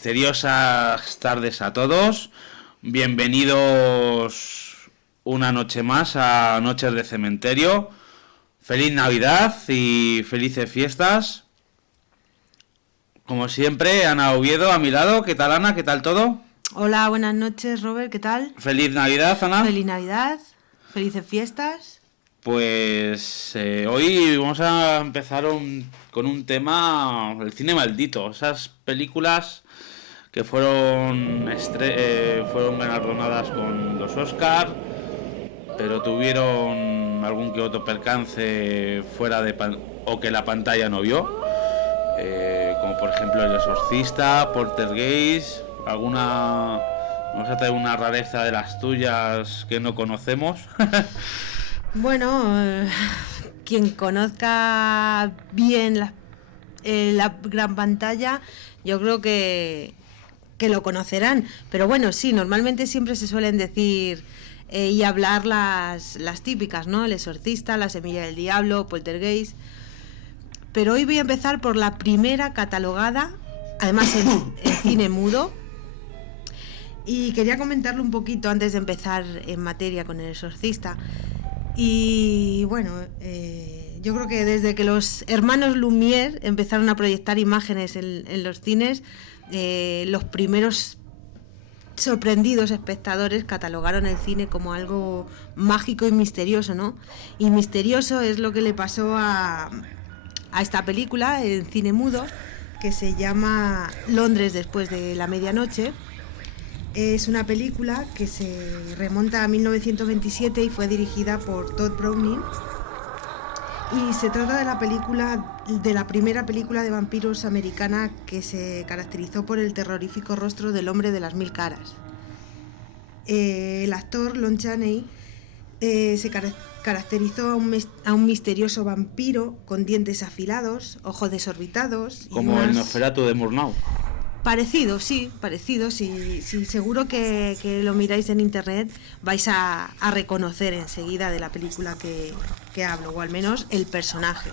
misteriosas tardes a todos. Bienvenidos una noche más a Noches de Cementerio. Feliz Navidad y felices fiestas. Como siempre, Ana Oviedo a mi lado. ¿Qué tal, Ana? ¿Qué tal todo? Hola, buenas noches, Robert. ¿Qué tal? Feliz Navidad, Ana. Feliz Navidad. Felices fiestas. Pues hoy vamos a empezar con un tema, el cine maldito, esas películas que fueron galardonadas con los Oscar, pero tuvieron algún que otro percance fuera de o que la pantalla no vio, como por ejemplo El Exorcista, Poltergeist, alguna, vamos a traer una rareza de las tuyas que no conocemos. Bueno, quien conozca bien la gran pantalla, yo creo que lo conocerán. Pero bueno, sí, normalmente siempre se suelen decir y hablar las típicas, ¿no? El Exorcista, La Semilla del Diablo, Poltergeist. Pero hoy voy a empezar por la primera catalogada, además en cine mudo. Y quería comentarlo un poquito antes de empezar en materia con El Exorcista. Y bueno, yo creo que desde que los hermanos Lumière empezaron a proyectar imágenes en los cines, los primeros sorprendidos espectadores catalogaron el cine como algo mágico y misterioso, ¿no? Y misterioso es lo que le pasó a esta película en cine mudo, que se llama Londres después de la medianoche. Es una película que se remonta a 1927 y fue dirigida por Todd Browning. Y se trata de la primera película de vampiros americana que se caracterizó por el terrorífico rostro del hombre de las mil caras. El actor Lon Chaney se caracterizó a un misterioso vampiro con dientes afilados, ojos desorbitados. Como el Nosferatu de Murnau. Parecido, sí, seguro que lo miráis en internet vais a reconocer enseguida de la película que hablo, o al menos el personaje.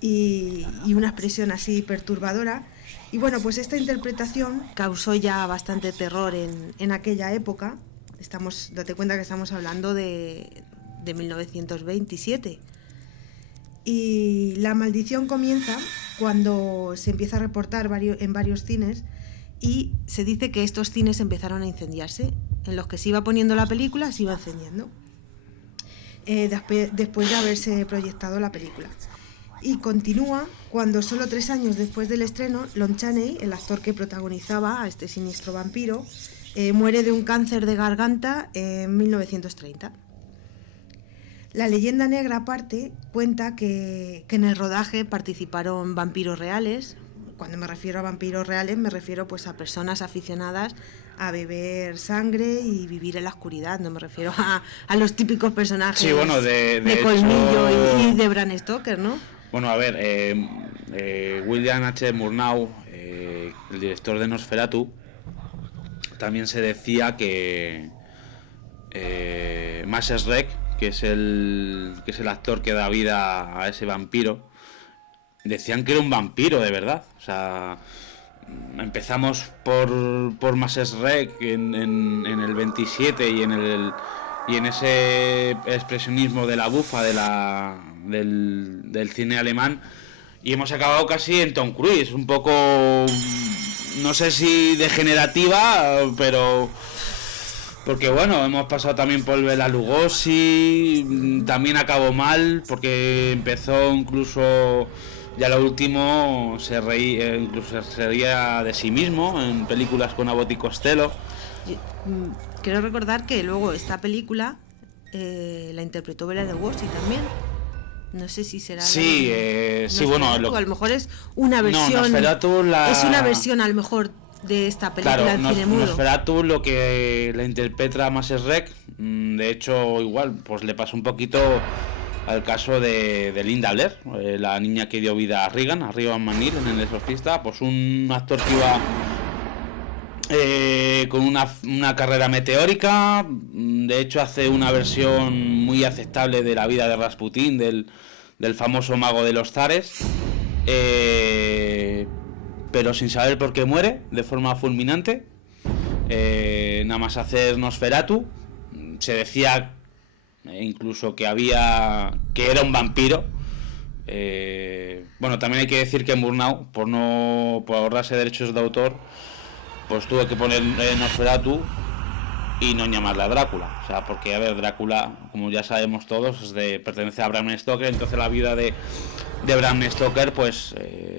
Y una expresión así perturbadora. Y bueno, pues esta interpretación causó ya bastante terror en aquella época. Date cuenta que estamos hablando de 1927. Y la maldición comienza cuando se empieza a reportar en varios cines y se dice que estos cines empezaron a incendiarse. En los que se iba poniendo la película se iba encendiendo después de haberse proyectado la película. Y continúa cuando solo 3 años después del estreno, Lon Chaney, el actor que protagonizaba a este siniestro vampiro, muere de un cáncer de garganta en 1930. La leyenda negra aparte cuenta que en el rodaje participaron vampiros reales. Cuando me refiero a vampiros reales me refiero pues a personas aficionadas a beber sangre y vivir en la oscuridad. No me refiero a los típicos personajes, sí, bueno, de Colmillo hecho... y de Bram Stoker, ¿no? Bueno, a ver, William H. Murnau, el director de Nosferatu, también se decía que Max Schreck, que es el actor que da vida a ese vampiro, decían que era un vampiro de verdad. O sea, empezamos por Max Schreck en el 27 y en ese expresionismo de la bufa del cine alemán, y hemos acabado casi en Tom Cruise, un poco, no sé si degenerativa, pero... Porque bueno, hemos pasado también por Bela Lugosi, también acabó mal, porque empezó incluso, ya lo último, incluso se reía de sí mismo en películas con Abbott y Costello. Quiero recordar que luego esta película la interpretó Bela Lugosi también. No sé si será... Sí, sí, bueno... A lo mejor es una versión... No, Nosferatu es una versión a lo mejor... de esta película, claro, en cine mudo. Nosferatu, lo que la interpreta Max Schreck, de hecho igual pues le pasó un poquito al caso de Linda Blair, la niña que dio vida a Regan McNeil en El Exorcista, pues un actor que iba con una carrera meteórica. De hecho hace una versión muy aceptable de la vida de Rasputín, del famoso mago de los zares. pero sin saber por qué muere de forma fulminante. Nada más hacer Nosferatu, se decía incluso que era un vampiro. Bueno, también hay que decir que Murnau, por ahorrarse derechos de autor, pues tuvo que poner Nosferatu y no llamarla Drácula. O sea, porque, a ver, Drácula, como ya sabemos todos, pertenece a Bram Stoker. Entonces la vida de Bram Stoker, pues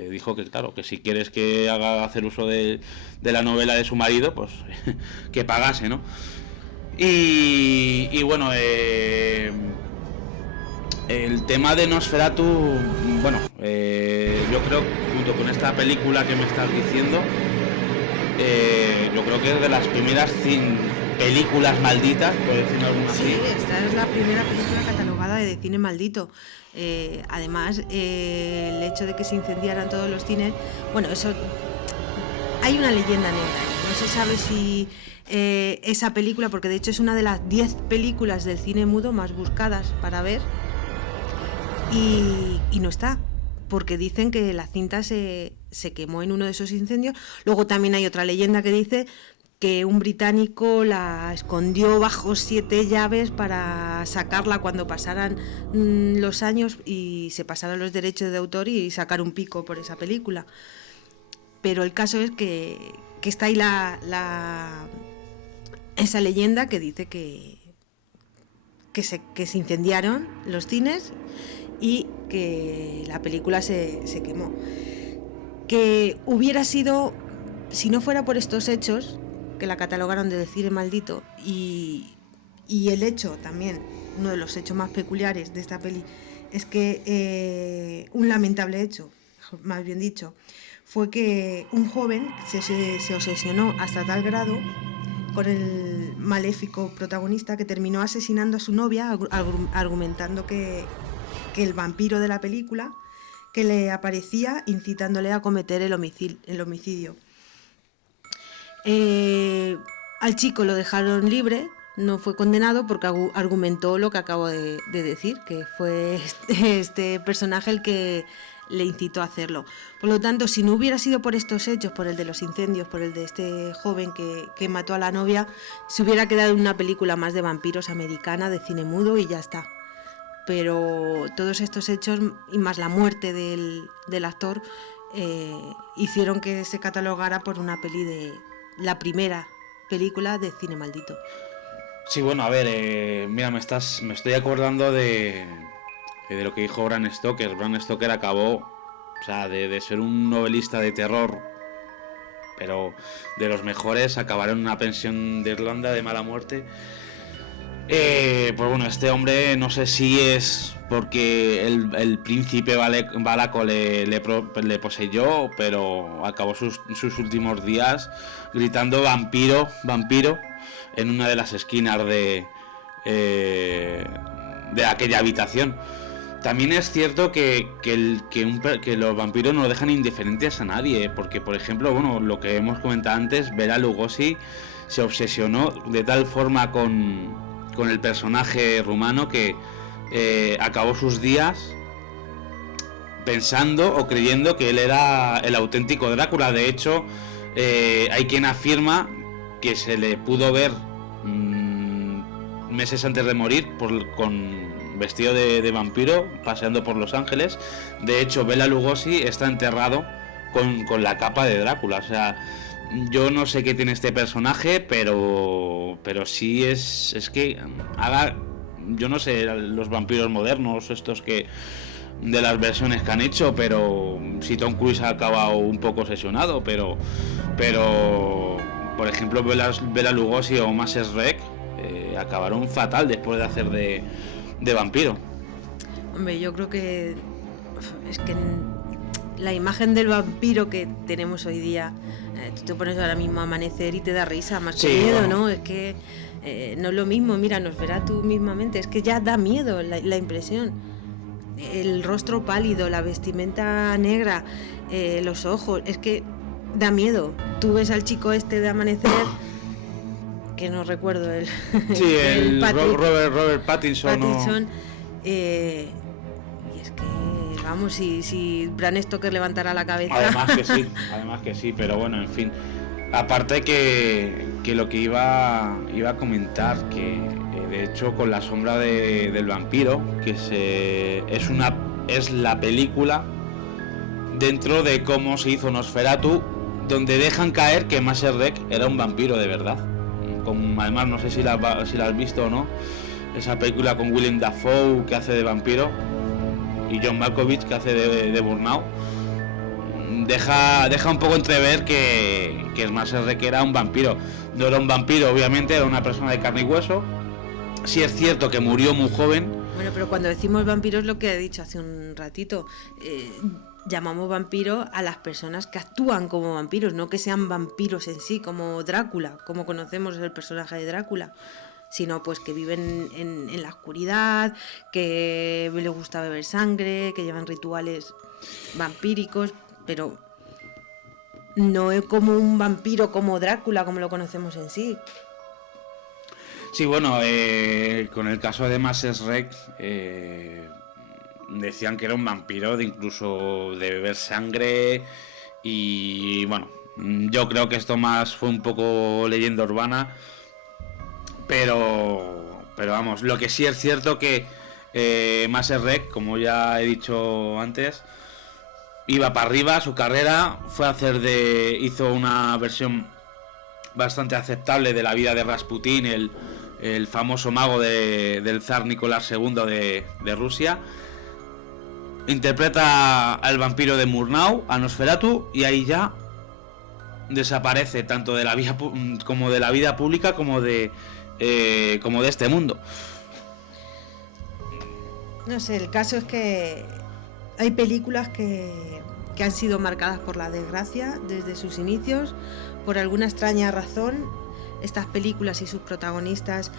dijo que, claro, que si quieres que hacer uso de la novela de su marido, pues que pagase, ¿no? Y bueno, el tema de Nosferatu, bueno, yo creo, junto con esta película que me estás diciendo, yo creo que es de las primeras películas malditas, por decirlo alguna así. Sí, esta es la primera película catalogada de cine maldito. Además, el hecho de que se incendiaran todos los cines, bueno, eso, hay una leyenda negra. No se sabe si esa película, porque de hecho es una de las 10 películas del cine mudo más buscadas para ver, y no está, porque dicen que la cinta se quemó en uno de esos incendios. Luego también hay otra leyenda que dice que un británico la escondió bajo 7 llaves para sacarla cuando pasaran los años y se pasaran los derechos de autor y sacar un pico por esa película. Pero el caso es que está ahí esa leyenda que dice que se incendiaron los cines y que la película se quemó. Que hubiera sido, si no fuera por estos hechos, que la catalogaron de cine maldito, y el hecho también, uno de los hechos más peculiares de esta peli, es que un lamentable hecho, más bien dicho, fue que un joven se obsesionó hasta tal grado con el maléfico protagonista que terminó asesinando a su novia, argumentando que el vampiro de la película que le aparecía incitándole a cometer el homicidio. Al chico lo dejaron libre, no fue condenado porque argumentó lo que acabo de decir, que fue este personaje el que le incitó a hacerlo. Por lo tanto, si no hubiera sido por estos hechos, por el de los incendios, por el de este joven que mató a la novia, se hubiera quedado en una película más de vampiros americana, de cine mudo, y ya está. Pero todos estos hechos y más la muerte del actor hicieron que se catalogara por una peli de la primera película de cine maldito. Sí, bueno, a ver, mira, me estoy acordando de lo que dijo Bram Stoker. Bram Stoker acabó, o sea, de ser un novelista de terror, pero de los mejores, acabaron en una pensión de Irlanda de mala muerte. Pues bueno, este hombre, no sé si es porque el príncipe Valaco le poseyó, pero acabó sus últimos días gritando vampiro, vampiro, en una de las esquinas de aquella habitación. También es cierto que los vampiros no dejan indiferentes a nadie, porque por ejemplo, bueno, lo que hemos comentado antes, Bela Lugosi se obsesionó de tal forma con el personaje rumano que acabó sus días pensando o creyendo que él era el auténtico Drácula. De hecho, hay quien afirma que se le pudo ver meses antes de morir con vestido de vampiro paseando por Los Ángeles. De hecho, Bela Lugosi está enterrado con la capa de Drácula. O sea, yo no sé qué tiene este personaje, pero sí es que yo no sé, los vampiros modernos, estos que de las versiones que han hecho, pero si Tom Cruise ha acabado un poco obsesionado, pero por ejemplo Bela Lugosi o Max Rec acabaron fatal después de hacer de vampiro. Hombre, yo creo que es que la imagen del vampiro que tenemos hoy día, tú te pones ahora mismo a Amanecer y te da risa, más que miedo, bueno. ¿No? Es que no es lo mismo, mira, Nosferatu mismamente, es que ya da miedo la impresión. El rostro pálido, la vestimenta negra, los ojos, es que da miedo. Tú ves al chico este de Amanecer, que no recuerdo el... Sí, Robert Pattinson. Y es que, Vamos, si Bram Stoker levantara la cabeza. Además que sí, pero bueno, en fin. Aparte que lo que iba a comentar, que de hecho con La sombra del vampiro, que es la película dentro de cómo se hizo Nosferatu, donde dejan caer que Masserek era un vampiro de verdad. Además, no sé si la has visto o no, esa película con Willem Dafoe, que hace de vampiro, y John Malkovich, que hace de Burnout, deja un poco entrever que Masserek era un vampiro. No era un vampiro, obviamente, era una persona de carne y hueso. Sí es cierto que murió muy joven. Bueno, pero cuando decimos vampiros, lo que he dicho hace un ratito, llamamos vampiro a las personas que actúan como vampiros, no que sean vampiros en sí, como Drácula, como conocemos el personaje de Drácula, sino pues que viven en la oscuridad, que les gusta beber sangre, que llevan rituales vampíricos, pero no es como un vampiro como Drácula, como lo conocemos en sí. Sí, bueno, con el caso de Masserek, decían que era un vampiro, incluso de beber sangre, y bueno, yo creo que esto más fue un poco leyenda urbana, pero vamos, lo que sí es cierto que Masserek, como ya he dicho antes, iba para arriba, su carrera hizo una versión bastante aceptable de la vida de Rasputín, el famoso mago del zar Nicolás II de Rusia. Interpreta al vampiro de Murnau, a Nosferatu, y ahí ya desaparece tanto de la vida como de la vida pública como de este mundo. No sé, el caso es que hay películas que han sido marcadas por la desgracia desde sus inicios. Por alguna extraña razón, estas películas y sus protagonistas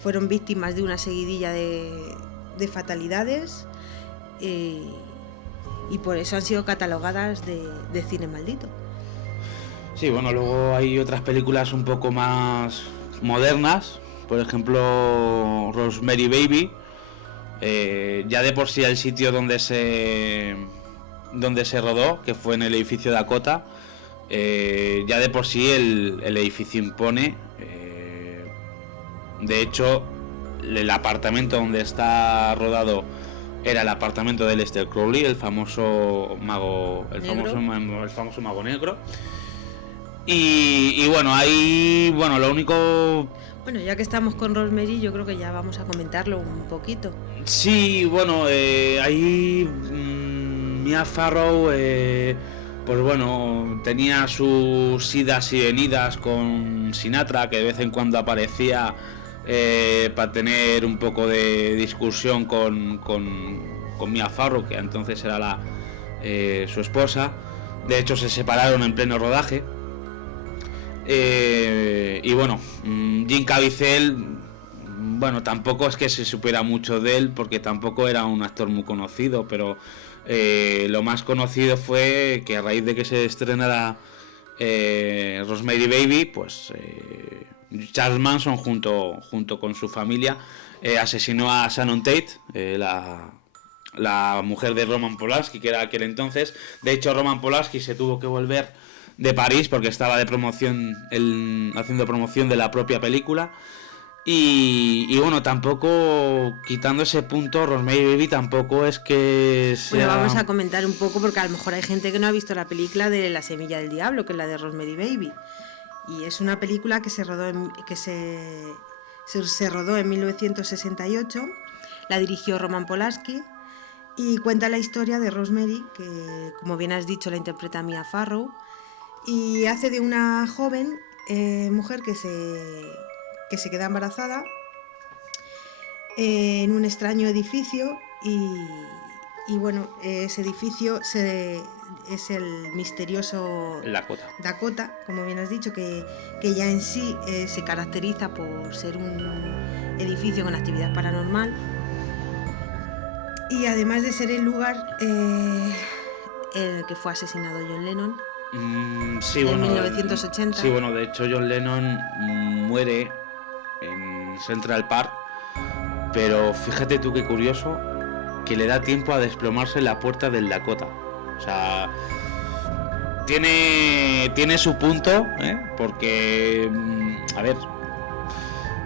fueron víctimas de una seguidilla de fatalidades, y por eso han sido catalogadas de cine maldito. Sí, bueno, luego hay otras películas un poco más modernas, por ejemplo Rosemary Baby. Ya de por sí el sitio donde se rodó, que fue en el edificio Dakota, ya de por sí el edificio impone. De hecho, el apartamento donde está rodado era el apartamento de Aleister Crowley, el famoso mago negro. Y bueno, ahí, bueno, lo único... Bueno, ya que estamos con Rosemary, yo creo que ya vamos a comentarlo un poquito. Sí, bueno, ahí Mia Farrow, pues bueno, tenía sus idas y venidas con Sinatra, que de vez en cuando aparecía para tener un poco de discusión con Mia Farrow, que entonces era su esposa. De hecho, se separaron en pleno rodaje. Y bueno, Jim Caviezel, bueno, tampoco es que se supiera mucho de él, porque tampoco era un actor muy conocido, pero lo más conocido fue que a raíz de que se estrenara Rosemary Baby, pues Charles Manson junto con su familia asesinó a Shannon Tate, la mujer de Roman Polanski, que era aquel entonces. De hecho, Roman Polanski se tuvo que volver de París porque estaba de promoción, haciendo promoción de la propia película. Y bueno, tampoco, quitando ese punto, Rosemary Baby tampoco es que sea... Bueno, vamos a comentar un poco, porque a lo mejor hay gente que no ha visto la película de La semilla del diablo, que es la de Rosemary Baby. Y es una película que se rodó en 1968, la dirigió Roman Polanski, y cuenta la historia de Rosemary, que como bien has dicho la interpreta Mia Farrow, y hace de una joven mujer que se queda embarazada en un extraño edificio, y bueno, ese edificio es el misterioso Dakota, como bien has dicho, que ya en sí se caracteriza por ser un edificio con actividad paranormal, y además de ser el lugar en el que fue asesinado John Lennon. Sí, en bueno, 1980. Sí, bueno, de hecho John Lennon muere en Central Park, pero fíjate tú qué curioso, que le da tiempo a desplomarse en la puerta del Dakota. O sea, tiene su punto, porque, a ver,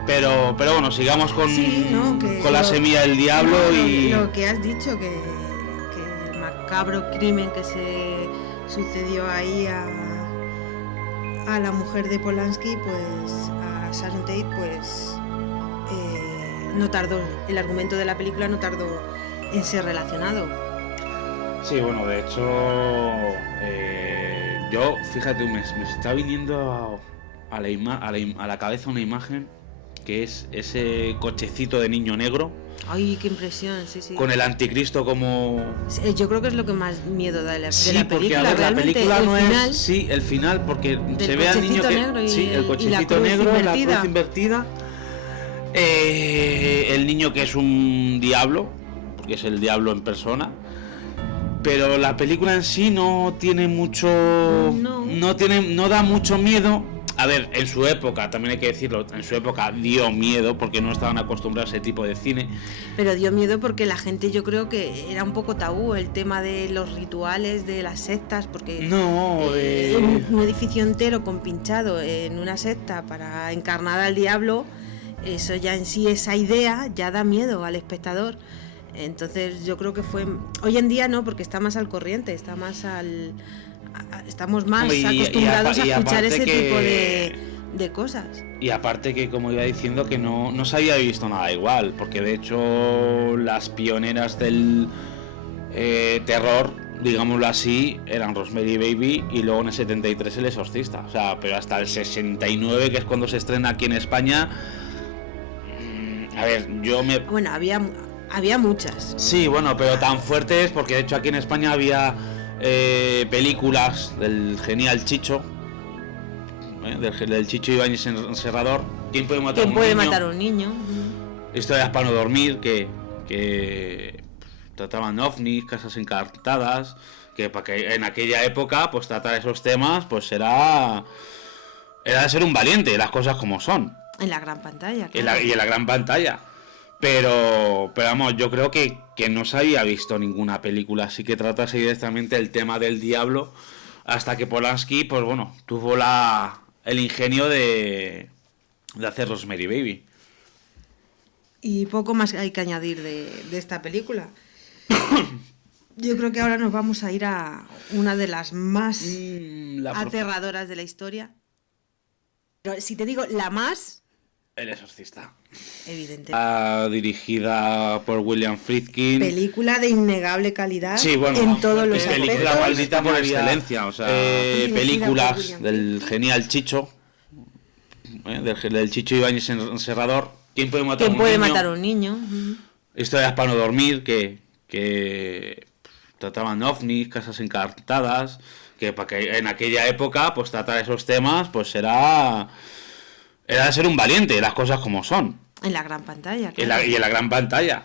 pero bueno, sigamos con, Sí, ¿no? con la semilla del diablo y... Lo que has dicho, que el macabro crimen que se sucedió ahí a la mujer de Polanski, pues a Sharon Tate, pues no tardó, el argumento de la película no tardó en ser relacionado. Sí, bueno, de hecho, yo, fíjate, me está viniendo a la cabeza una imagen que es ese cochecito de niño negro. Ay, qué impresión, sí. Con el anticristo como... Yo creo que es lo que más miedo da de la película. Porque a ver, la película no es... Sí, el final, porque se ve al niño que... Negro sí, el cochecito negro, la cruz invertida. El niño que es un diablo, porque es el diablo en persona. Pero la película en sí no tiene mucho... No da mucho miedo. A ver, en su época, también hay que decirlo, en su época dio miedo porque no estaban acostumbrados a ese tipo de cine. Pero dio miedo porque la gente, yo creo que era un poco tabú el tema de los rituales, de las sectas, porque un edificio entero compinchado en una secta para encarnar al diablo, eso ya en sí, esa idea ya da miedo al espectador. Entonces yo creo que fue... Hoy en día no, porque está más al corriente, estamos más acostumbrados a escuchar ese tipo de cosas. Y aparte que, como iba diciendo, que no se había visto nada igual, porque de hecho las pioneras del terror, digámoslo así, eran Rosemary Baby y luego en el 73 El Exorcista. O sea, pero hasta el 69, que es cuando se estrena aquí en España... A ver, Bueno, había muchas. Sí, bueno, pero tan fuertes, porque de hecho aquí en España había... películas del genial Chicho, del Chicho Ibáñez Serrador. ¿Quién puede matar a un niño? Historias para no dormir, que trataban ovnis, casas encantadas, que para que en aquella época pues tratar esos temas pues era de ser un valiente, las cosas como son. En la gran pantalla, claro. Y en la gran pantalla. Pero vamos, yo creo que no se había visto ninguna película así que tratase directamente el tema del diablo, hasta que Polanski, pues bueno, tuvo el ingenio de hacer Rosemary Baby. Y poco más hay que añadir de esta película. Yo creo que ahora nos vamos a ir a una de las más aterradoras de la historia. Pero si te digo la más... El Exorcista. Evidente. Dirigida por William Friedkin. Película de innegable calidad. Sí, bueno, en todos los aspectos. Película maldita por excelencia. O sea, películas del genial Chicho. Del Chicho Ibáñez Serrador. ¿Quién puede matar a un niño? Historias para no dormir, que trataban ovnis, casas encantadas. Que para que en aquella época, pues tratar esos temas, pues era de ser un valiente, las cosas como son. En la gran pantalla, claro. Y en la gran pantalla.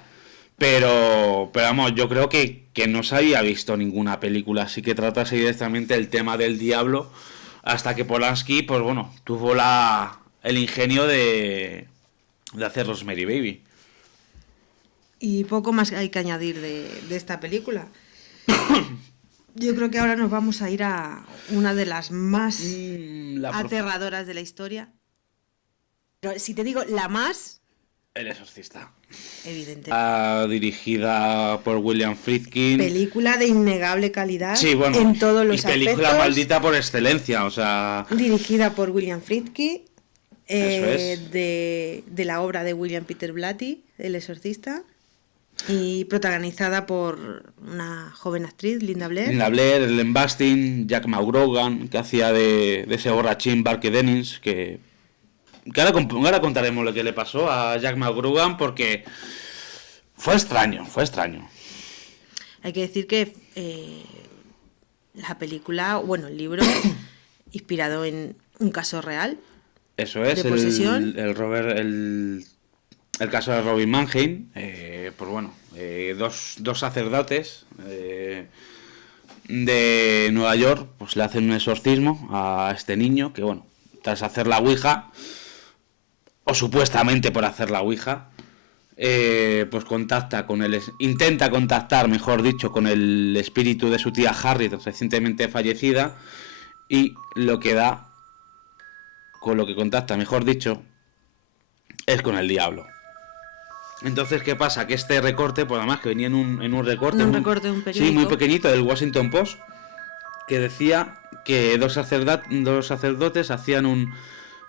Pero vamos, yo creo que no se había visto ninguna película así que tratase directamente el tema del diablo, hasta que Polanski, pues bueno, tuvo el ingenio de hacer Rosemary Baby. Y poco más hay que añadir de esta película. Yo creo que ahora nos vamos a ir a una de las más aterradoras de la historia. Pero si te digo la más... El Exorcista. Evidente. Dirigida por William Friedkin. Película de innegable calidad. Sí, bueno, en todos los aspectos. Película maldita por excelencia, o sea... Dirigida por William Friedkin. Eso es. De la obra de William Peter Blatty, El Exorcista. Y protagonizada por una joven actriz, Linda Blair. Ellen Burstyn, Jack McGrogan, que hacía de ese borrachín Barky Dennings, que ahora contaremos lo que le pasó a Jack McGrogan, porque fue extraño. Hay que decir que la película, bueno, el libro, inspirado en un caso real. Eso es, de posesión. El caso de Robin Mannheim, pues bueno, dos sacerdotes de Nueva York, pues le hacen un exorcismo a este niño, que bueno, tras hacer la ouija, o supuestamente por hacer la ouija, pues intenta contactar, mejor dicho, con el espíritu de su tía Harriet, recientemente fallecida, y con lo que contacta, mejor dicho, es con el diablo. Entonces, ¿qué pasa? Que este recorte, pues además que venía en un recorte, un periódico. Sí, muy pequeñito, del Washington Post, que decía que dos sacerdotes hacían un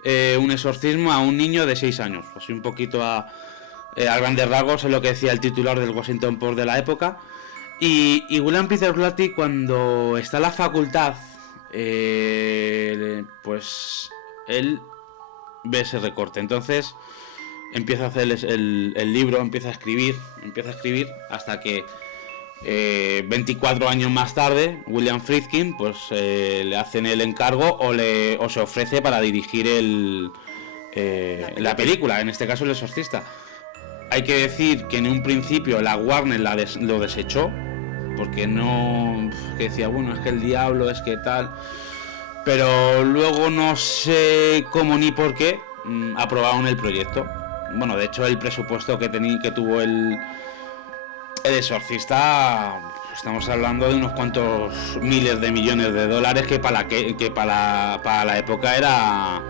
exorcismo a un niño de 6 años. Así un poquito a grandes rasgos es lo que decía el titular del Washington Post de la época. Y William Peter Blatty, cuando está en la facultad, pues él ve ese recorte. Entonces empieza a hacer el libro, empieza a escribir hasta que 24 años más tarde William Friedkin pues le hacen el encargo o se ofrece para dirigir la película, en este caso El Exorcista. Hay que decir que en un principio la Warner lo desechó porque que decía, bueno, es que el diablo, es que tal, pero luego no sé cómo ni por qué aprobaron el proyecto. Bueno, de hecho el presupuesto que tuvo el Exorcista, estamos hablando de unos cuantos miles de millones de dólares que para la época era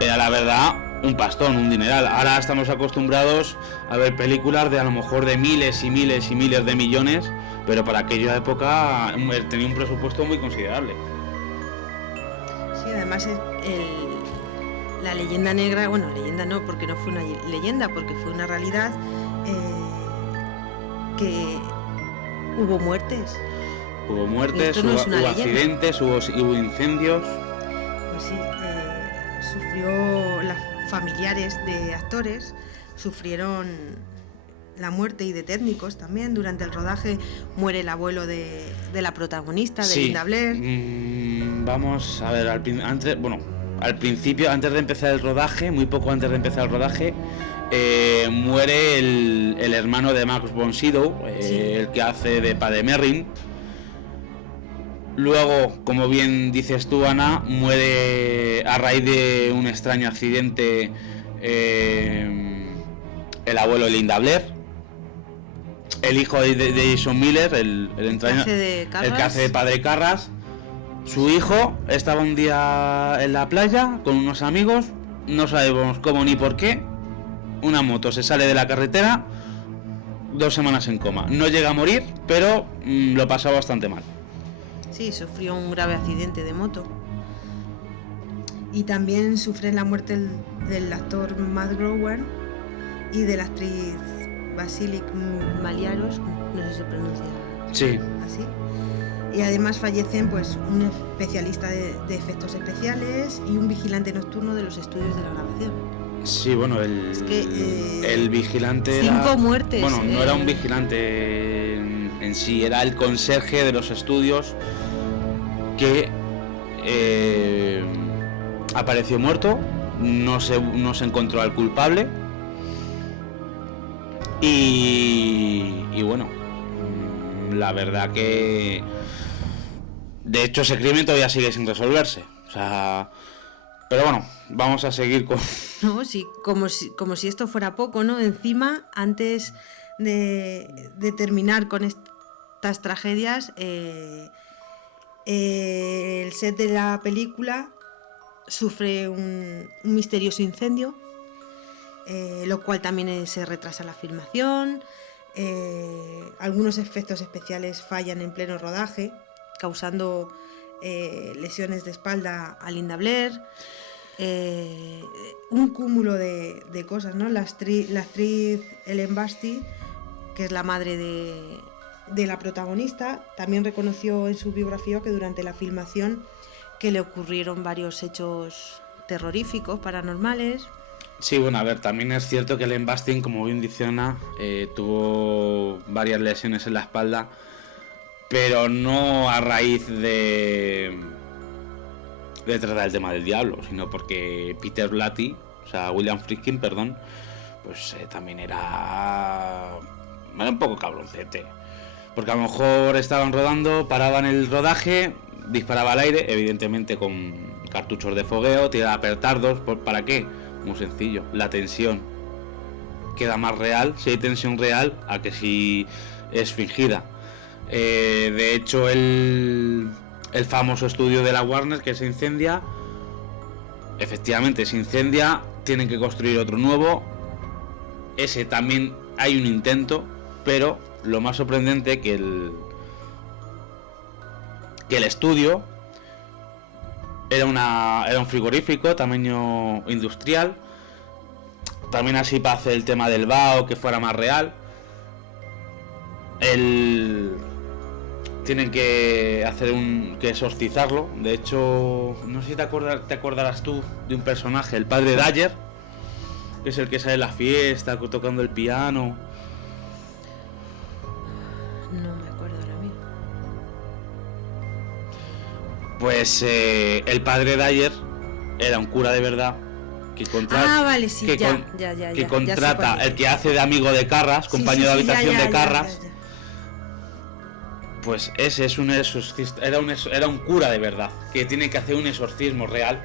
la verdad un pastón, un dineral. Ahora estamos acostumbrados a ver películas de a lo mejor de miles y miles y miles de millones, pero para aquella época tenía un presupuesto muy considerable. Sí, además la leyenda negra, bueno, leyenda no, porque no fue una leyenda, porque fue una realidad, que hubo muertes. Hubo accidentes, hubo incendios. Pues sí, las familiares de actores sufrieron la muerte, y de técnicos también. Durante el rodaje muere el abuelo de la protagonista, de Linda Blair. Vamos a ver, al principio, antes de empezar el rodaje, muy poco antes de empezar el rodaje, muere el hermano de Max von Sydow, el que hace de Padre Merrin. Luego, como bien dices tú, Ana, muere a raíz de un extraño accidente el abuelo de Linda Blair, el hijo de Jason Miller, el que hace de Padre Carras. Su hijo estaba un día en la playa con unos amigos, no sabemos cómo ni por qué, una moto se sale de la carretera, 2 semanas en coma. No llega a morir, pero lo pasó bastante mal. Sí, sufrió un grave accidente de moto. Y también sufre la muerte del actor Matt Groening y de la actriz Basilic Maliaros, no sé si se pronuncia así. Y además fallecen pues un especialista de efectos especiales y un vigilante nocturno de los estudios de la grabación. Sí, bueno, el vigilante 5 muertes. Bueno, no era un vigilante en sí, era el conserje de los estudios que apareció muerto, no se encontró al culpable y bueno, la verdad que de hecho ese crimen todavía sigue sin resolverse, o sea, pero bueno, vamos a seguir con... No, sí, como si esto fuera poco, ¿no? Encima, antes de terminar con estas tragedias, el set de la película sufre un misterioso incendio, lo cual también se retrasa la filmación. Algunos efectos especiales fallan en pleno rodaje, causando lesiones de espalda a Linda Blair. Un cúmulo de cosas, ¿no? La actriz Ellen Basti, que es la madre de la protagonista, también reconoció en su biografía que durante la filmación que le ocurrieron varios hechos terroríficos, paranormales. Sí, bueno, a ver, también es cierto que Ellen Basti, como bien dice Ana, tuvo varias lesiones en la espalda, pero no a raíz de tratar el tema del diablo, sino porque Peter Blatty, o sea, William Friedkin, perdón, pues también era un poco cabroncete. Porque a lo mejor estaban rodando, paraban el rodaje, disparaba al aire, evidentemente con cartuchos de fogueo, tiraba petardos, ¿para qué? Muy sencillo, la tensión queda más real, si hay tensión real, a que si es fingida. De hecho, el famoso estudio de la Warner que se incendia, efectivamente se incendia, tienen que construir otro nuevo. Ese también hay un intento, pero lo más sorprendente que el estudio era un frigorífico tamaño industrial, también así para hacer el tema del vaho, que fuera más real. Tienen que hacer que exorcizarlo. De hecho, no sé si te acordarás tú de un personaje, el padre Dyer, que es el que sale en la fiesta tocando el piano. No me acuerdo ahora mismo. Pues el padre Dyer era un cura de verdad que contrata, vale, sí, que contrata, el que hace de amigo de Carras, compañero de habitación de Carras. Ya. Pues ese es un exorcista, era un cura de verdad, que tiene que hacer un exorcismo real,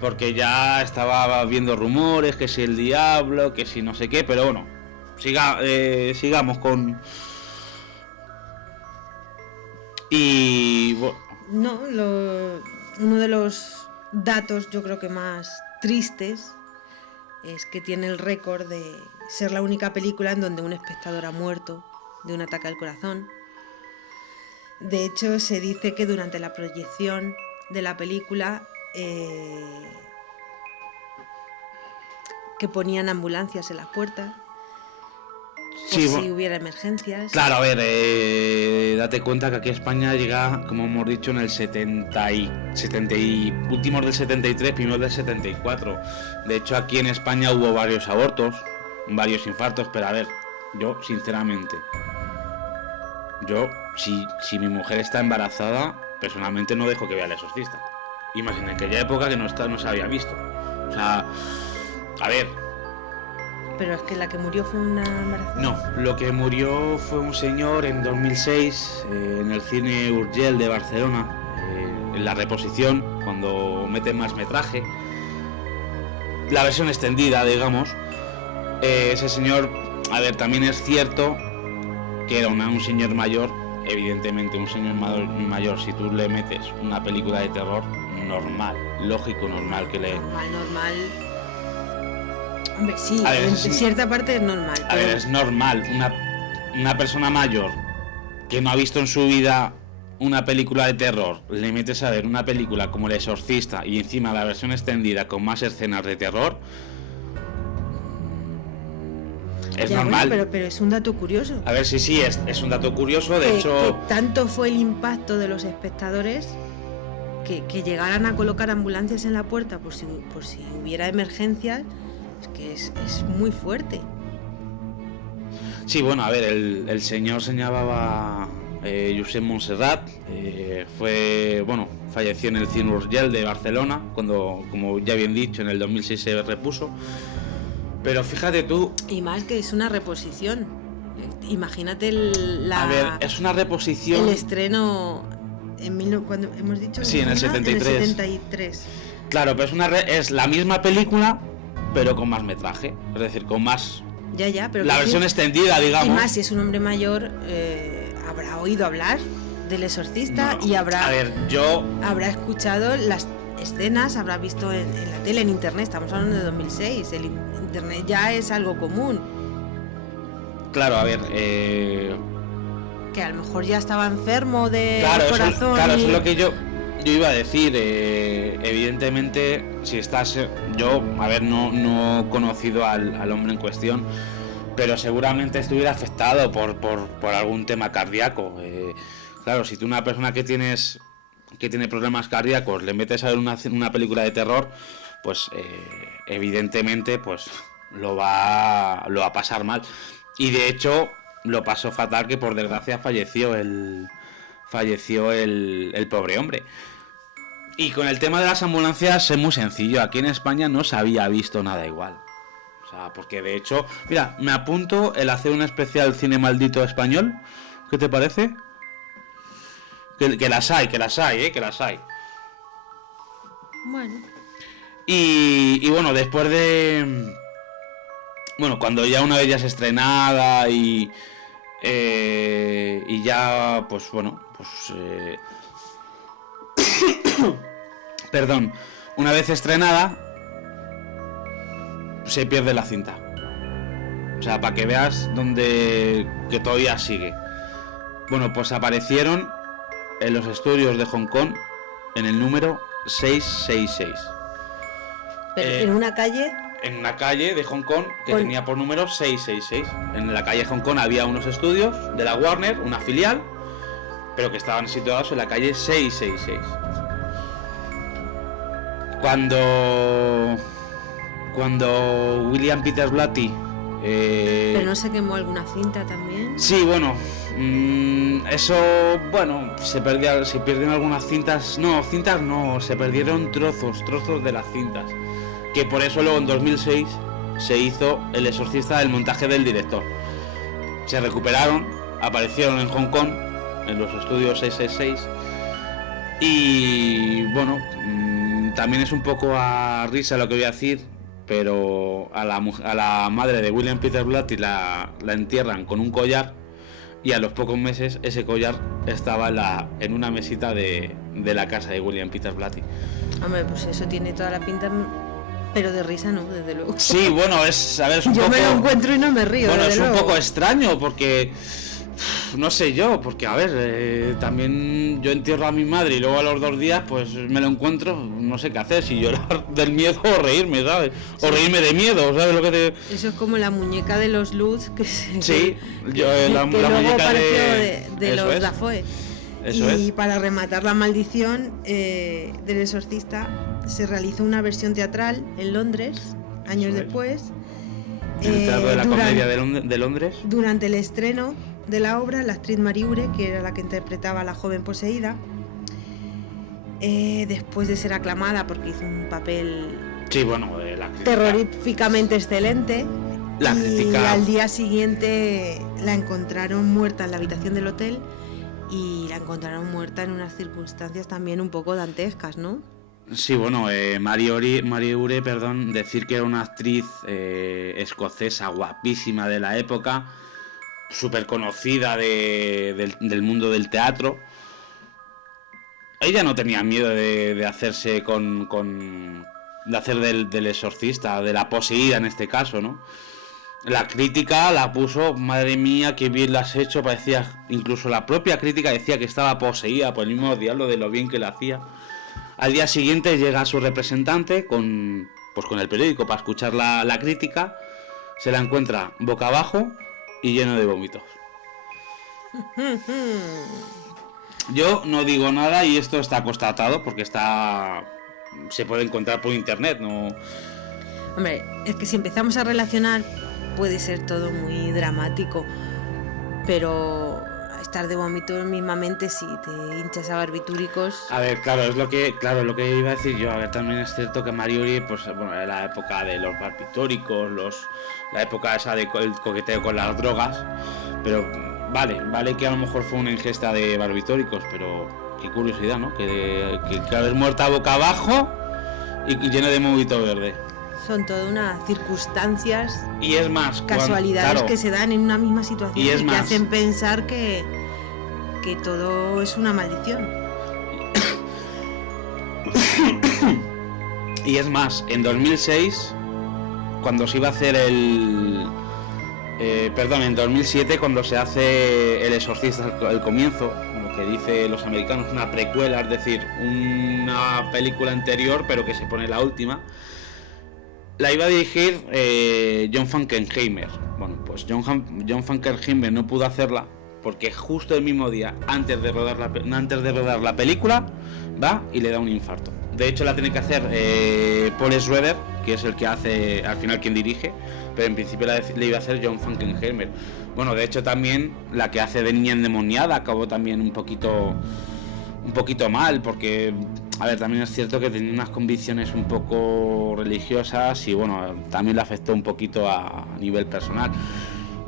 porque ya estaba viendo rumores, que si el diablo, que si no sé qué, pero bueno, sigamos con... Y... No, uno de los datos yo creo que más tristes es que tiene el récord de ser la única película en donde un espectador ha muerto de un ataque al corazón. De hecho, se dice que durante la proyección de la película que ponían ambulancias en las puertas por si hubiera emergencias. Claro, a ver, date cuenta que aquí España llega, como hemos dicho, en el 70 y últimos del 73, primeros del 74. De hecho, aquí en España hubo varios abortos, varios infartos, pero a ver, yo sinceramente, si mi mujer está embarazada, personalmente no dejo que vea al exorcista. Y más en aquella época que no se había visto. O sea, a ver. Pero es que la que murió fue una embarazada. No, lo que murió fue un señor en 2006 en el cine Urgell de Barcelona, en la reposición, cuando meten más metraje. La versión extendida, digamos. Ese señor, a ver, también es cierto que era un señor mayor, evidentemente un señor mayor, si tú le metes una película de terror, normal, lógico, normal que le... Normal. Hombre, sí, ver, en cierta parte es normal. A ver, es normal, una persona mayor que no ha visto en su vida una película de terror, le metes a ver una película como El Exorcista y encima la versión extendida con más escenas de terror... Es ya, normal. Bueno, pero es un dato curioso. A ver, sí, es un dato curioso. De hecho, que tanto fue el impacto de los espectadores que llegaran a colocar ambulancias en la puerta por si hubiera emergencias. Es que es muy fuerte. Sí, bueno, a ver, el señor se llamaba Josep Montserrat. Falleció en el cine Urgell de Barcelona, cuando, como ya bien dicho, en el 2006 se repuso. Pero fíjate tú... Y más que es una reposición. Imagínate A ver, es una reposición... El estreno... cuando hemos dicho... Sí, en el 73. En el 73. Claro, pero es la misma película, pero con más metraje. Es decir, con más... Ya, pero... La versión extendida, digamos. Y más, si es un hombre mayor, habrá oído hablar del Exorcista y habrá... A ver, habrá escuchado las escenas, habrá visto en la tele, en internet. Estamos hablando de 2006. El internet ya es algo común. Claro, a ver... Que a lo mejor ya estaba enfermo de corazón. Eso es lo que yo iba a decir. Evidentemente, si estás... Yo, a ver, no he conocido al hombre en cuestión, pero seguramente estuviera afectado por algún tema cardíaco. Claro, si tú una persona que tiene problemas cardíacos le metes a ver una película de terror, pues evidentemente pues lo va a pasar mal. Y de hecho lo pasó fatal, que por desgracia falleció el pobre hombre. Y con el tema de las ambulancias es muy sencillo. Aquí en España no se había visto nada igual. O sea, porque de hecho, mira, me apunto el hacer un especial cine maldito español. ¿Qué te parece? Que las hay. Bueno. Y bueno, después de bueno, cuando ya una vez ya es estrenada y ya, pues bueno, pues perdón, una vez estrenada se pierde la cinta. O sea, para que veas que todavía sigue. Bueno, pues aparecieron en los estudios de Hong Kong en el número 666. Pero en una calle. En una calle de Hong Kong que tenía por número 666. En la calle de Hong Kong había unos estudios de la Warner, una filial, pero que estaban situados en la calle 666. Cuando William Peter Blatty pero no se quemó alguna cinta también. Sí, bueno, eso, bueno, se perdieron algunas cintas. No, cintas no, se perdieron trozos de las cintas. Que por eso luego en 2006 se hizo El Exorcista del montaje del director. Se recuperaron, aparecieron en Hong Kong, en los estudios 666. Y bueno, también es un poco a risa lo que voy a decir, pero a la madre de William Peter Blatty la entierran con un collar, y a los pocos meses ese collar estaba en una mesita de la casa de William Peter Blatty. Hombre, pues eso tiene toda la pinta, pero de risa no, desde luego. Sí, bueno, es un yo poco... me lo encuentro y no me río. Bueno, es luego. Un poco extraño porque... No sé yo, porque a ver, también yo entierro a mi madre y luego a los 2 días pues me lo encuentro, no sé qué hacer, si llorar del miedo o reírme, ¿sabes? O reírme de miedo, ¿sabes lo que te...? Eso es como la muñeca de los Luz, que sí, la luego muñeca de los Dafoe. Y para rematar la maldición del Exorcista se realizó una versión teatral en Londres, años después. En el Teatro de la Comedia de Londres. Durante el estreno de la obra, la actriz Mariure, que era la que interpretaba a la joven poseída, después de ser aclamada porque hizo un papel terroríficamente excelente, y al día siguiente la encontraron muerta en la habitación del hotel, y la encontraron muerta en unas circunstancias también un poco dantescas, ¿no? Sí, bueno, Mariure, decir que era una actriz escocesa guapísima de la época, súper conocida del mundo del teatro. Ella no tenía miedo de hacerse de hacer del exorcista, de la poseída en este caso, ¿no? La crítica la puso, madre mía, qué bien la has hecho, parecía, incluso la propia crítica decía que estaba poseída por el mismo diablo de lo bien que la hacía. Al día siguiente llega su representante con el periódico para escuchar la crítica, se la encuentra boca abajo y lleno de vómitos. Yo no digo nada y esto está constatado porque se puede encontrar por internet, ¿no? Hombre, es que si empezamos a relacionar puede ser todo muy dramático, pero estar de vómito mismamente si te hinchas a barbitúricos. A ver, es lo que iba a decir yo. A ver, también es cierto que Mariuri, pues bueno, era la época de los barbitúricos, la época esa del coqueteo con las drogas, pero vale que a lo mejor fue una ingesta de barbitúricos, pero qué curiosidad, ¿no? Que haber muerta boca abajo y lleno de vómito verde. Son todas unas circunstancias y es más casualidades que se dan en una misma situación y que hacen pensar que todo es una maldición. Y es más, en 2006, cuando se iba a hacer en 2007, cuando se hace El Exorcista al comienzo, lo que dice los americanos, una precuela, es decir, una película anterior pero que se pone la última. La iba a dirigir John Frankenheimer. Bueno, pues John Frankenheimer no pudo hacerla porque justo el mismo día, antes de rodar la película, va y le da un infarto. De hecho, la tiene que hacer Paul Schrader, que es el que hace, al final quien dirige, pero en principio le iba a hacer John Frankenheimer. Bueno, de hecho también la que hace de niña endemoniada acabó también un poquito mal, porque a ver, también es cierto que tenía unas convicciones un poco religiosas y bueno, también le afectó un poquito a nivel personal,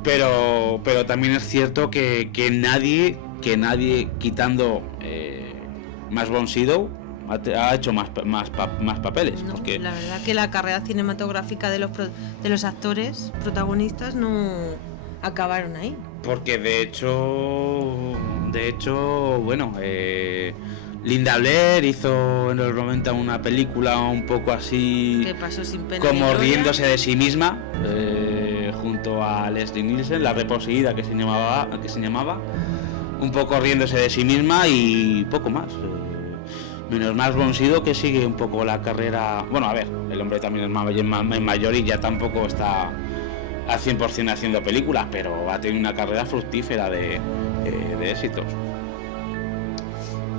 pero también es cierto que nadie quitando Max von Sydow ha hecho más papeles. No, Porque la verdad que la carrera cinematográfica de los actores protagonistas no acabaron ahí. Porque de hecho, bueno, Linda Blair hizo en los 90 una película un poco así, Que pasó sin pena como ni gloria. riéndose de sí misma, junto a Leslie Nielsen, La reposeída que se llamaba, un poco riéndose de sí misma y poco más. Menos Max von Sydow, que sigue un poco la carrera. Bueno, a ver, el hombre también es mayor y ya tampoco está al 100% haciendo películas, pero ha tenido una carrera fructífera de éxitos.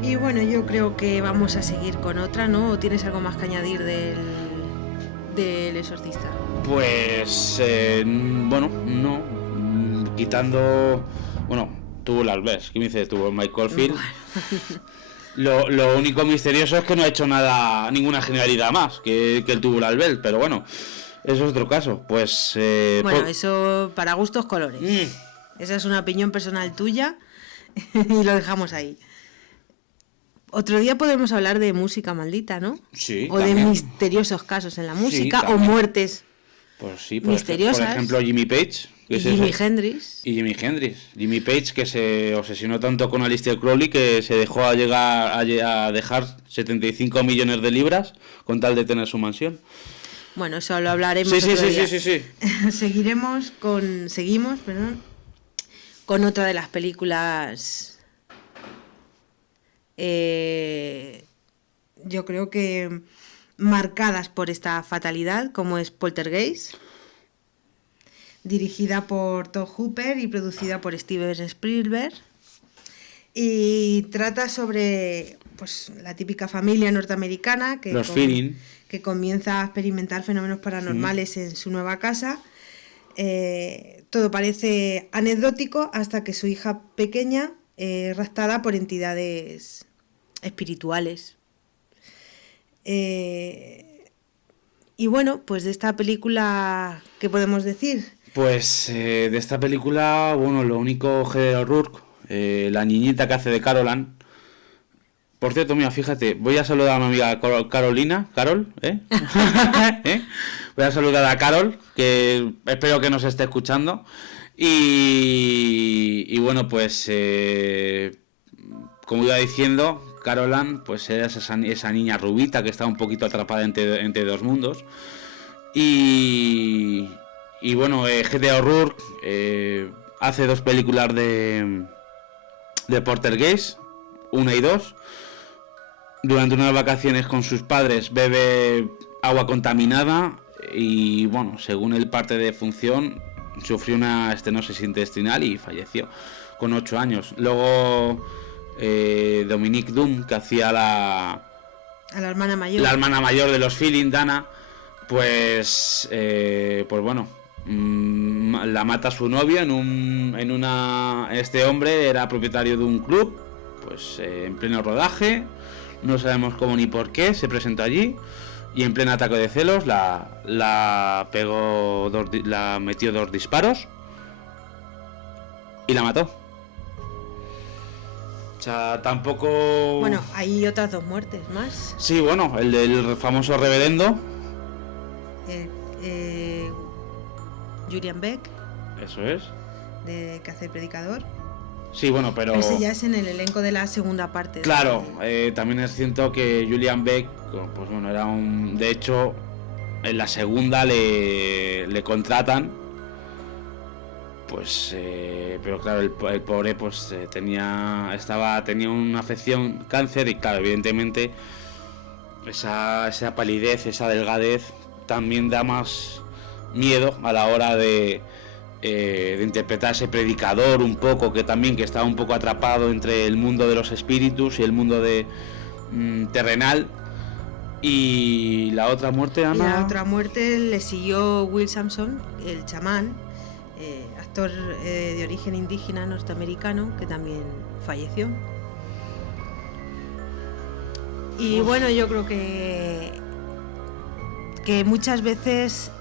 Y bueno, yo creo que vamos a seguir con otra, ¿no? ¿O tienes algo más que añadir del Exorcista? Pues, bueno, no. Quitando. Bueno, tuvo las ves. ¿Qué me dice? Tuvo Michael Field. Lo único misterioso es que no ha hecho ninguna genialidad más que el Tubular Bells, pero bueno, eso es otro caso. Pues. Bueno, eso para gustos colores. Esa es una opinión personal tuya y lo dejamos ahí. Otro día podemos hablar de música maldita, ¿no? Sí. O también. de misteriosos casos en la música, Sí, o muertes Pues sí, misteriosas. por ejemplo, Jimmy Page. y Jimi Hendrix. Y Jimi Hendrix. Jimmy Page, que se obsesionó tanto con Aleister Crowley que se dejó a dejar 75 millones de libras con tal de tener su mansión. Bueno, eso lo hablaremos Sí. otro día. Seguimos, con otra de las películas, yo creo que marcadas por esta fatalidad, como es Poltergeist, dirigida por Tobe Hooper y producida por Steven Spielberg, y trata sobre pues la típica familia norteamericana que comienza a experimentar fenómenos paranormales en su nueva casa. Todo parece anecdótico hasta que su hija pequeña es raptada por entidades espirituales. Y bueno, pues de esta película, ¿qué podemos decir? Pues de esta película, bueno, lo único, Heather O'Rourke, la niñita que hace de Carol Ann. Por cierto, mira, fíjate, voy a saludar a mi amiga Carol, ¿eh? Voy a saludar a Carol, que espero que nos esté escuchando. Y bueno, pues como iba diciendo, Carol Ann, pues era esa niña rubita que está un poquito atrapada entre dos mundos. Y bueno, Heather O'Rourke hace dos películas de Poltergeist, 1 y 2. Durante unas vacaciones con sus padres bebe agua contaminada y bueno, según el parte de función, sufrió una estenosis intestinal y falleció con 8 años. Luego Dominique Doom, que hacía la hermana mayor. La hermana mayor de los Feeling, Dana, pues bueno, la mata su novio este hombre era propietario de un club, pues en pleno rodaje. No sabemos cómo ni por qué, se presentó allí y en pleno ataque de celos la metió 2 disparos y la mató. O sea, tampoco... Bueno, hay otras 2 muertes más. Sí, bueno, el del famoso reverendo. Julian Beck. Eso es. Que hace el predicador. Sí, bueno, pero... Ese ya es en el elenco de la segunda parte. Claro, también es cierto que Julian Beck, pues bueno, era de hecho, en la segunda le contratan, pues, pero claro, el pobre pues tenía una afección, cáncer, y claro, evidentemente, esa palidez, esa delgadez, también da más miedo a la hora de interpretar ese predicador un poco, que estaba un poco atrapado entre el mundo de los espíritus y el mundo terrenal. Y la otra muerte, Ana... Y la otra muerte le siguió Will Sampson, el chamán, actor de origen indígena norteamericano, que también falleció. Y bueno, yo creo que muchas veces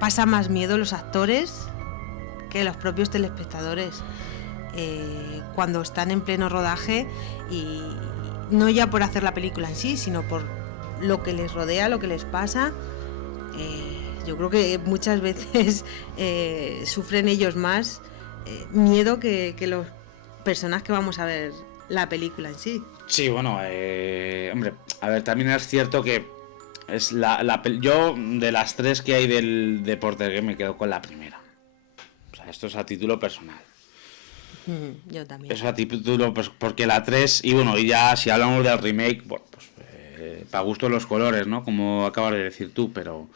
pasa más miedo los actores que los propios telespectadores cuando están en pleno rodaje no ya por hacer la película en sí, sino por lo que les rodea, lo que les pasa. Yo creo que muchas veces sufren ellos más miedo que las personas que vamos a ver la película en sí. Sí, bueno, hombre, a ver, también es cierto que es yo de las tres que hay del Deporte Game me quedo con la primera. O sea, esto es a título personal. Yo también. Eso a título, pues, porque la 3, y bueno, y ya si hablamos del remake, bueno, pues para gusto los colores, ¿no? Como acabas de decir tú, pero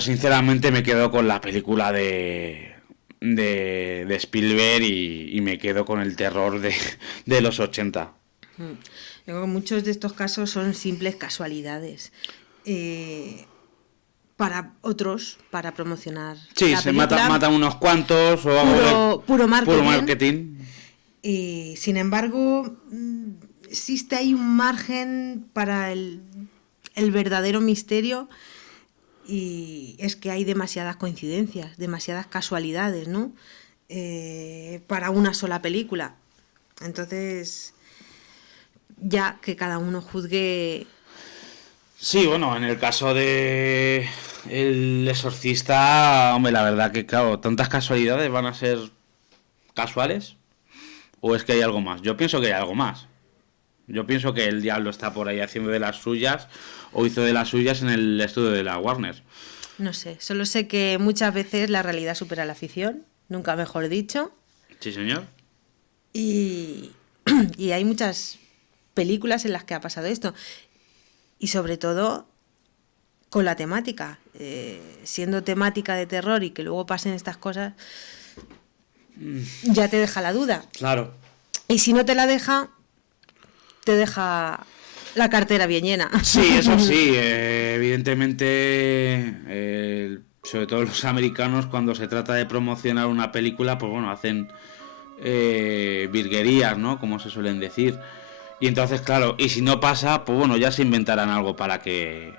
sinceramente me quedo con la película de Spielberg y me quedo con el terror de los 80. Yo creo que muchos de estos casos son simples casualidades. Para otros, para promocionar. Sí, la se película, matan unos cuantos o puro marketing. Puro marketing. Y sin embargo, existe ahí un margen para el verdadero misterio, y es que hay demasiadas coincidencias, demasiadas casualidades, ¿no? Para una sola película. Entonces, ya que cada uno juzgue. Sí, bueno, en el caso de El Exorcista, hombre, la verdad que, claro, tantas casualidades van a ser casuales, o es que hay algo más. Yo pienso que hay algo más. Yo pienso que el diablo está por ahí haciendo de las suyas, o hizo de las suyas en el estudio de la Warner. No sé, solo sé que muchas veces la realidad supera la ficción, nunca mejor dicho. Sí, señor. Y hay muchas películas en las que ha pasado esto. Y sobre todo con la temática. Siendo temática de terror y que luego pasen estas cosas, ya te deja la duda. Claro. Y si no te la deja, te deja la cartera bien llena. Sí, eso sí. Evidentemente, sobre todo los americanos, cuando se trata de promocionar una película, pues bueno, hacen virguerías, ¿no? Como se suelen decir. Y entonces, claro, y si no pasa, pues bueno, ya se inventarán algo para que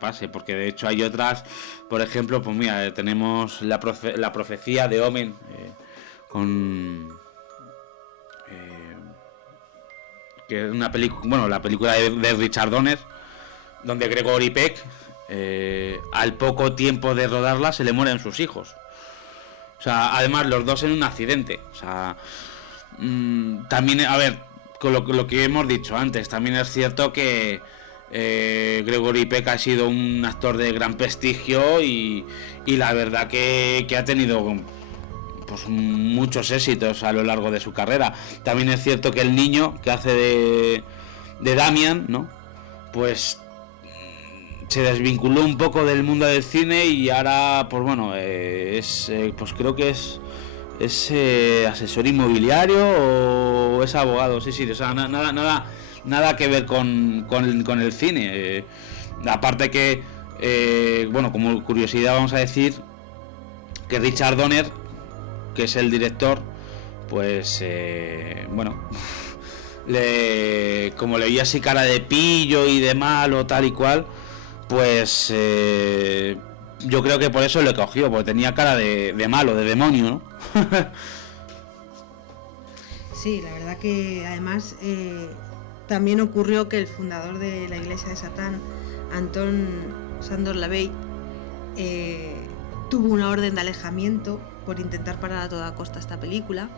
pase, porque de hecho hay otras, por ejemplo, pues mira, tenemos la profecía de Omen, con que es una película, bueno, la película de Richard Donner, donde Gregory Peck, al poco tiempo de rodarla, se le mueren sus hijos. O sea, además los dos en un accidente. O sea, también, a ver, con lo que hemos dicho antes, también es cierto que Gregory Peck ha sido un actor de gran prestigio y la verdad que ha tenido pues muchos éxitos a lo largo de su carrera. También es cierto que el niño que hace de Damian, ¿no? Pues se desvinculó un poco del mundo del cine y ahora, pues bueno, pues creo que es asesor inmobiliario o es abogado, sí, o sea, nada que ver con el cine. Aparte que, bueno, como curiosidad vamos a decir que Richard Donner, que es el director, pues, bueno, como le veía así cara de pillo y de malo, tal y cual, pues yo creo que por eso le cogió, porque tenía cara de malo, de demonio, ¿no? Sí, la verdad que además también ocurrió que el fundador de la Iglesia de Satán, Anton Sandor Lavey, tuvo una orden de alejamiento por intentar parar a toda costa esta película.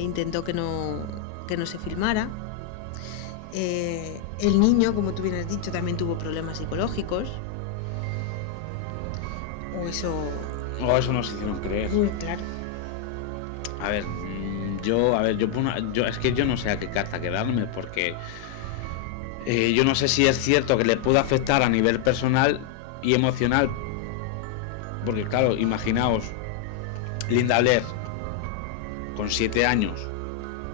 Intentó que no se filmara. El niño, como tú bien has dicho, también tuvo problemas psicológicos. O eso nos hicieron creer. Muy claro. A ver, yo es que yo no sé a qué carta quedarme, porque yo no sé si es cierto que le puede afectar a nivel personal y emocional, porque claro, imaginaos Linda Blair con 7 años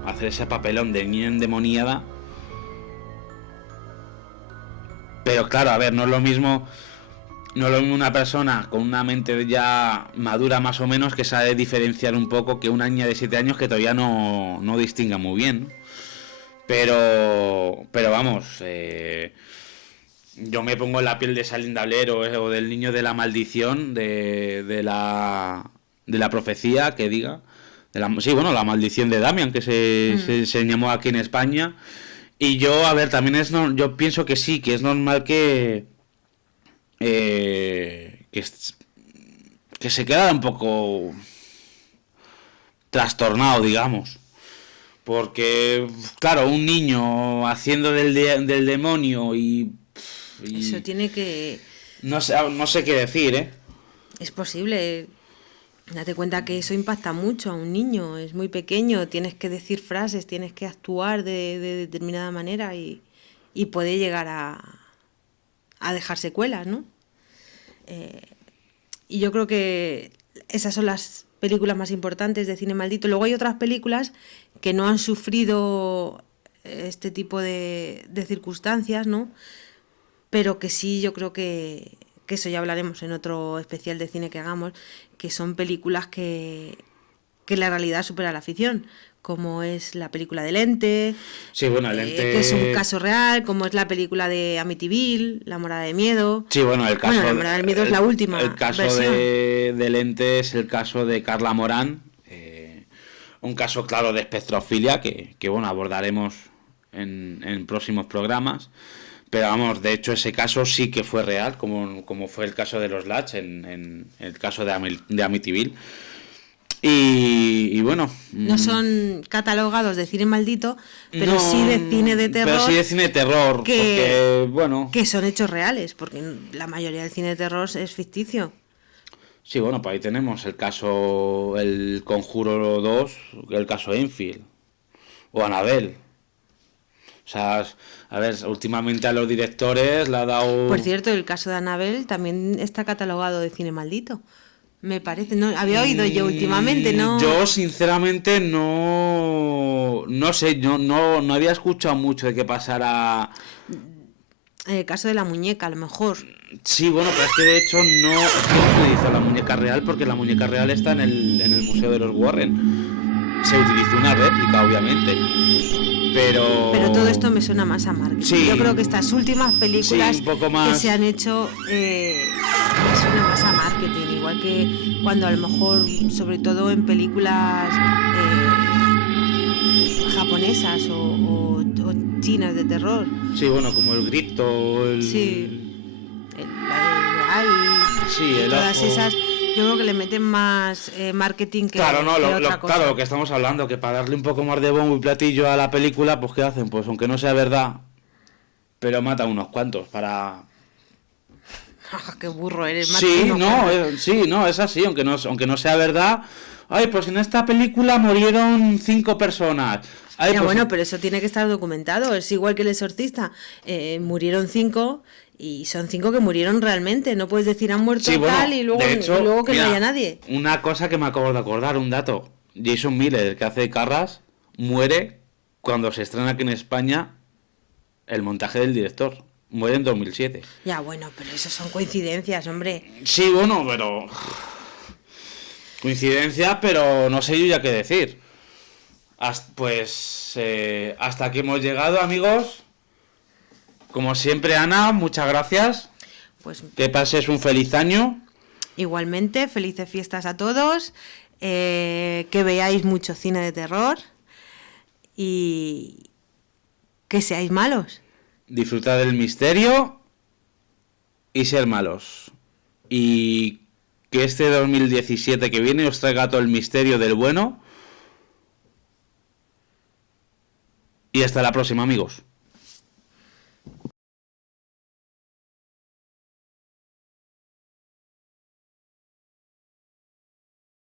hacer ese papelón de niña endemoniada, pero claro, a ver, no es lo mismo una persona con una mente ya madura más o menos, que sabe diferenciar un poco, que una niña de 7 años que todavía no distinga muy bien. Pero vamos, yo me pongo en la piel de esa Linda Blair o del niño de la maldición, de la profecía, que diga. La maldición de Damian, que se llamó aquí en España. Y yo, a ver, también yo pienso que sí, que es normal que, que se queda un poco trastornado, digamos. Porque, claro, un niño haciendo del demonio Eso y tiene que... no sé qué decir, ¿eh? Es posible. Date cuenta que eso impacta mucho a un niño. Es muy pequeño, tienes que decir frases, tienes que actuar de determinada manera y puede llegar a dejar secuelas, ¿no? Y yo creo que esas son las películas más importantes de cine maldito. Luego hay otras películas que no han sufrido este tipo de circunstancias, ¿no? Pero que sí, yo creo que eso ya hablaremos en otro especial de cine que hagamos, que son películas que la realidad supera la ficción, como es la película del Ente, Sí, bueno, el que es un ente... caso real, como es la película de Amityville, La morada de miedo. Sí, bueno, el caso... Bueno, La morada del miedo es la el última caso versión. del ente es el caso de Carla Morán. Un caso claro de espectrofilia que bueno, abordaremos en próximos programas. Pero vamos, de hecho ese caso sí que fue real, como fue el caso de los Latch en el caso de Amityville. Y bueno, No son catalogados de cine maldito, pero no, sí de cine de pero terror, sí de cine de terror, que, porque bueno, que son hechos reales, porque la mayoría del cine de terror es ficticio. sí, bueno, pues ahí tenemos el caso, el Conjuro 2, el caso Enfield, o Annabelle. O sea, a ver, últimamente a los directores le ha Por dado... cierto, el caso de Annabelle también está catalogado de cine maldito. Me parece, no había oído yo últimamente, no. Yo sinceramente no sé, no había escuchado mucho de que pasara. El caso de la muñeca, a lo mejor. Sí, bueno, pero es que de hecho no se utilizó la muñeca real porque la muñeca real está en el Museo de los Warren. Se utilizó una réplica, obviamente. Pero todo esto Pero me suena más a marketing. sí, Yo creo que estas últimas sí, películas un poco que se más. han hecho me suena más a marketing. Igual que cuando a lo mejor, sobre todo en películas japonesas o chinas de terror. Sí, bueno, como el grito, Sí, la de sí, y el todas ojo. esas, yo creo que le meten más marketing Claro, no, que otra claro, cosa. lo que estamos hablando, que para darle un poco más de bombo y platillo a la película, pues ¿qué hacen? Pues aunque no sea verdad, pero matan unos cuantos para... Qué burro eres, mata Sí, unos no, cuantos. sí, no, es así, aunque no sea verdad. Ay, pues en esta película murieron 5 personas. Ay, Ya pues bueno, pero eso tiene que estar documentado. Es igual que El Exorcista. Murieron 5 y son 5 que murieron realmente. No puedes decir han sí, muerto bueno, tal y de hecho, luego que no haya mira, nadie. una cosa que me acabo de acordar, un dato. Jason Miller, el que hace Carras, muere cuando se estrena aquí en España el montaje del director. Muere en 2007. Ya bueno, pero eso son coincidencias, hombre. Sí, bueno, pero... Coincidencia, pero no sé yo ya qué decir. Pues hasta aquí hemos llegado, amigos. Como siempre, Ana, muchas gracias. Pues Que pases un feliz año. igualmente, felices fiestas a todos. Que veáis mucho cine de terror y que seáis malos. Disfrutad del misterio y ser malos. Y que este 2017 que viene os traiga todo el misterio del bueno. Y hasta la próxima, amigos.